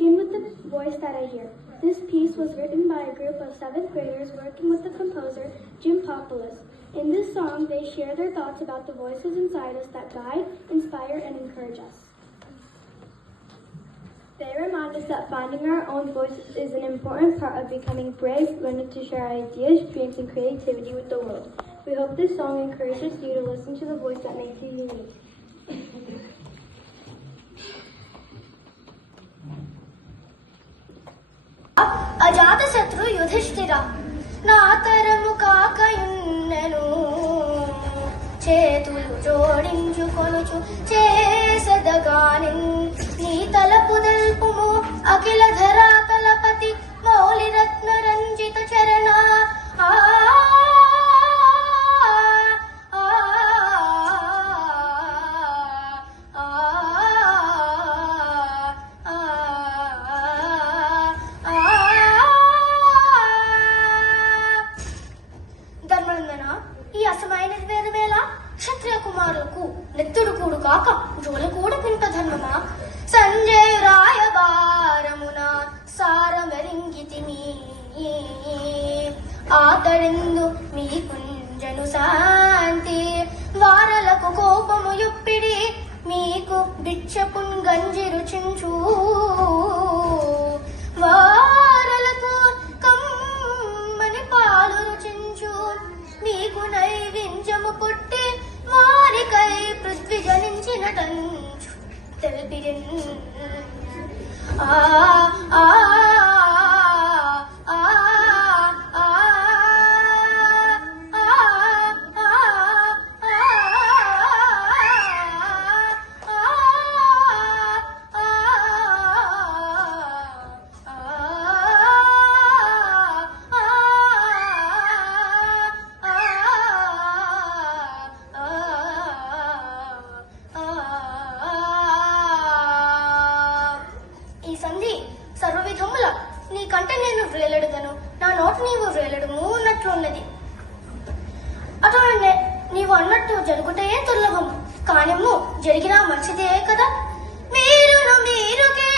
Begin with the voice that I hear. This piece was written by a group of seventh graders working with the composer Jim Populus. In this song, they share their thoughts about the voices inside us that guide, inspire, and encourage us. They remind us that finding our own voice is an important part of becoming brave, learning to share ideas, dreams, and creativity with the world. We hope this song encourages you to listen to the voice that makes you unique. అజాత శత్రు యుధిష్ఠిర. నా తరము కాకయున్నను. చేతులు జోడించుకొనుచు చేసదగాని నీ తలపు దల్పుము అఖిల ధర ఈ వేదవేళ క్షత్రియ కుమారులకు నెత్తుడు కూడు కాక జోల కూడా పింప ధర్మమా? సంజయ్ రాయబారమున సారమెరింగితిమి ఆతడిందు మీ కుంజను శాంతి మీకు నైవింజము పుట్టి వారికై పృథ్వీ జనించిన టంచు ఆ ఆ, జరుగుతాయే దుర్లభం? కానీ కానిమ్ము జరిగినా మంచిదే కదా? మీరు మీరుకే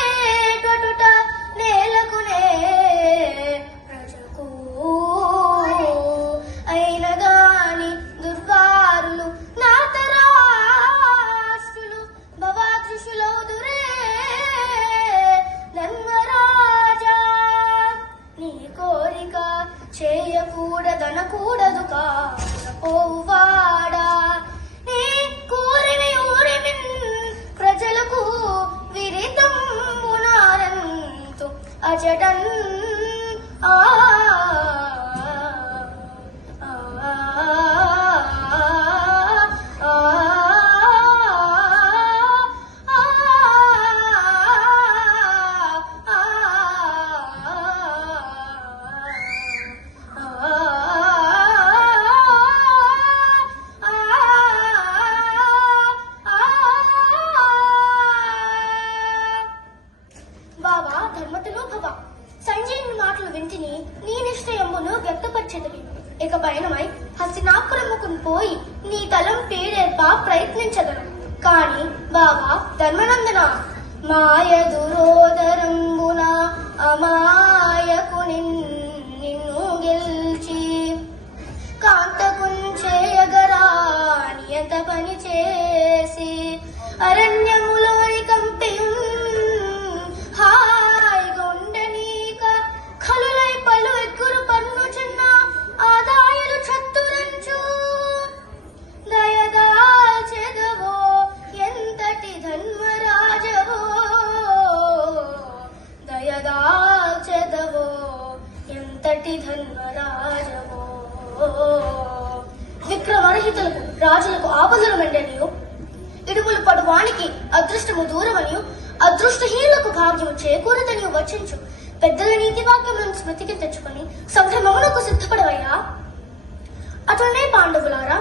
పయనమై హస్తినాపురముకుని పోయి నీ తలం పేరేర్ప ప్రయత్నించదను కాని బాబా ధర్మనందన మాయ దురోదరంబున అమాయకు నిన్ను గెల్చి కాంతకుంచేయగరాని నియంత పని చేసి అరణ్యము ఎంతటి విక్రమరహితులకు రాజులకు ఆపదలు వెంటనియు ఇడుములు పడు వానికి అదృష్టము దూరమనియు. అదృష్టహీనులకు భాగ్యము చేకూరదని వచ్చించు పెద్దల నీతి వాక్యములను స్మృతికి తెచ్చుకొని సంభ్రమములకు సిద్ధపడవయ్యా. అటునే పాండవులారా?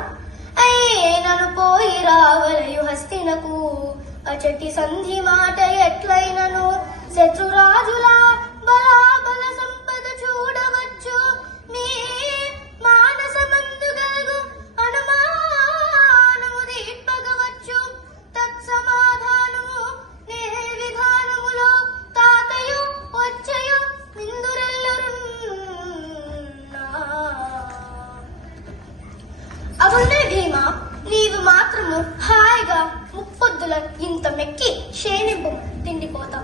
అయ్యే నను పోయి రావలయు హస్తినకు. అచటి సంధి మాట ఎట్లయినను? శత్రురాజులా బలాబల ఇంత మెక్కి క్షీణింపు తిండిపోతాం.